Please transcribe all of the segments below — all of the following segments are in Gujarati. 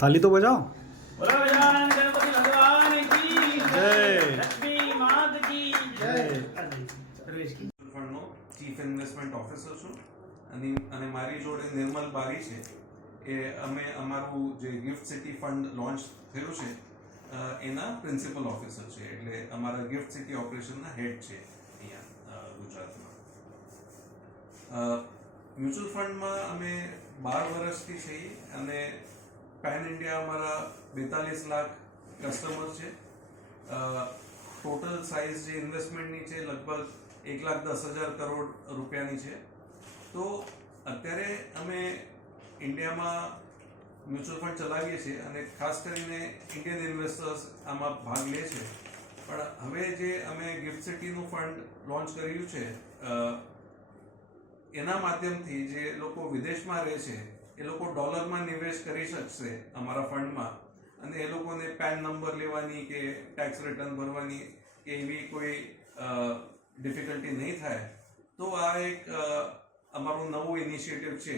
ताली तो बजाओ। बोलो गजानन गणपति भगवान की जय। लक्ष्मी मात की जय। ફંડનો ચીફ ઇન્વેસ્ટમેન્ટ ઓફિસર છું અને મારી જોડે નિર્મલ બારી છે. એ અમે અમારું જે ગિફ્ટ સિટી ફંડ લોન્ચ થયું છે એના પ્રિન્સિપલ ઓફિસર છે, એટલે અમારા ગિફ્ટ સિટી ઓપરેશનના હેડ છે અહીંયા ગુજરાતમાં. મ્યુચ્યુઅલ ફંડમાં અમે 12 વર્ષથી છીએ અને પેન ઇન્ડિયા અમારા 42 લાખ કસ્ટમર છે. ટોટલ સાઇઝ જે ઇન્વેસ્ટમેન્ટની છે લગભગ 1,10,000 કરોડ રૂપિયાની છે. તો અત્યારે અમે ઇન્ડિયામાં મ્યુચ્યુઅલ ફંડ ચલાવીએ છીએ અને ખાસ કરીને ઇન્ડિયન ઇન્વેસ્ટર્સ આમાં ભાગ લે છે. પણ હવે જે અમે ગિફ્ટ સિટીનું ફંડ લોન્ચ કર્યું છે એના માધ્યમથી જે લોકો વિદેશમાં રહે છે એ લોકો ડોલરમાં નિવેશ કરી શકશે અમારા ફંડમાં, અને એ લોકોને પેન નંબર લેવાની કે ટેક્સ રિટર્ન ભરવાની કે એવી કોઈ ડિફિકલ્ટી નહીં થાય. તો આ એક અમારું નવું ઇનિશિયેટિવ છે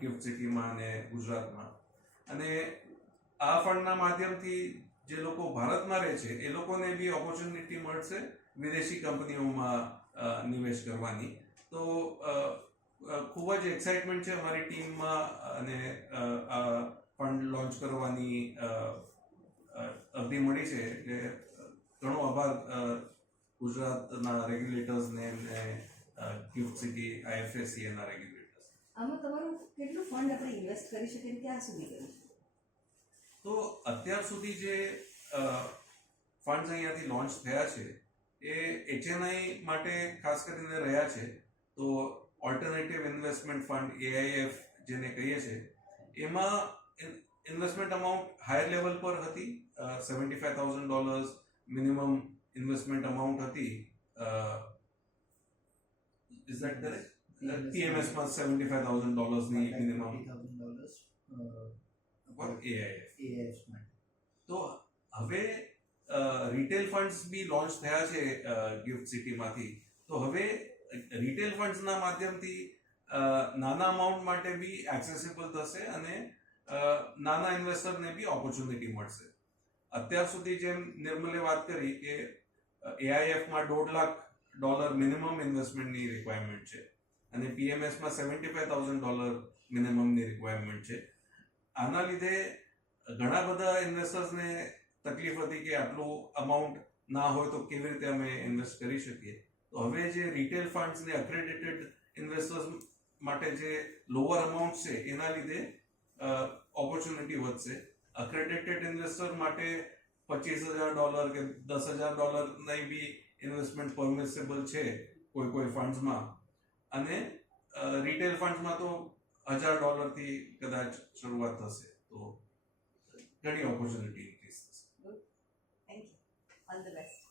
ગિફ્ટ સિટીમાં અને ગુજરાતમાં. અને આ ફંડના માધ્યમથી જે લોકો ભારતમાં રહે છે એ લોકોને બી ઓપોર્ચ્યુનિટી મળશે વિદેશી કંપનીઓમાં નિવેશ કરવાની. તો ખૂબ જ એક્સાઇટમેન્ટ છે અમારી ટીમમાં અને આ ફંડ લોન્ચ કરવાની અવધિ મળી છે. એટલે ઘણો આભાર ગુજરાતના રેગ્યુલેટર્સને અને ગિફ્ટ સિટી IFSC ના રેગ્યુલેટર્સ. આમાં તમારું કેટલું ફંડ આપણે ઇન્વેસ્ટ કરી શકીએ ક્યાં સુધી કર્યું? તો અત્યાર સુધી જે ફંડ્સ અહીંયાથી લોન્ચ થયા છે એ HNI માટે ખાસ કરીને રહ્યા છે. તો ઓલ્ટરનેટિવ ઇન્વેસ્ટમેન્ટ ફંડ AIF જેને કહીએ છીએ, એમાં ઇન્વેસ્ટમેન્ટ અમાઉન્ટ હાયર લેવલ પર હતી. $75,000 મિનિમમ ઇન્વેસ્ટમેન્ટ અમાઉન્ટ હતી. Is that correct? PMS માં $75,000 ની મિનિમમ for AIF. તો હવે રિટેલ ફંડ્સ બી લોન્ચ થયા છે ગિફ્ટ સિટીમાંથી. તો હવે રિટેલ ફંડ્સના માધ્યમથી નાના અમાઉન્ટ માટે બી એક્સેસિબલ થશે અને નાના ઇન્વેસ્ટરને બી ઓપોર્ચ્યુનિટી મળશે. અત્યાર સુધી જેમ નિર્મલે વાત કરી કે AIFમાં $1.5 લાખ મિનિમમ ઇન્વેસ્ટમેન્ટની રિક્વાયરમેન્ટ છે અને PMSમાં $75,000 મિનિમમની રિક્વાયરમેન્ટ છે. આના લીધે ઘણા બધા ઇન્વેસ્ટર્સને તકલીફ હતી કે આટલું અમાઉન્ટ ના હોય તો કેવી રીતે અમે ઇન્વેસ્ટ કરી શકીએ. તો હવે જે રિટેલ ફંડ્સ ને અક્રેડિટેડ ઇન્વેસ્ટર્સ માટે જે લોઅર અમાઉન્ટ છે એના લીધે ઓપોર્ચ્યુનિટી વધશે. અક્રેડિટેડ ઇન્વેસ્ટર માટે $25,000 કે $10,000 ની બી ઇન્વેસ્ટમેન્ટ પરમિસિબલ છે કોઈ ફંડ્સમાં, અને રિટેલ ફંડ્સમાં તો $1,000 થી કદાચ શરૂઆત થશે. તો ઘણી ઓપોર્ચ્યુનિટી ઇન્ક્રીઝ થશે. Thank you. All the best.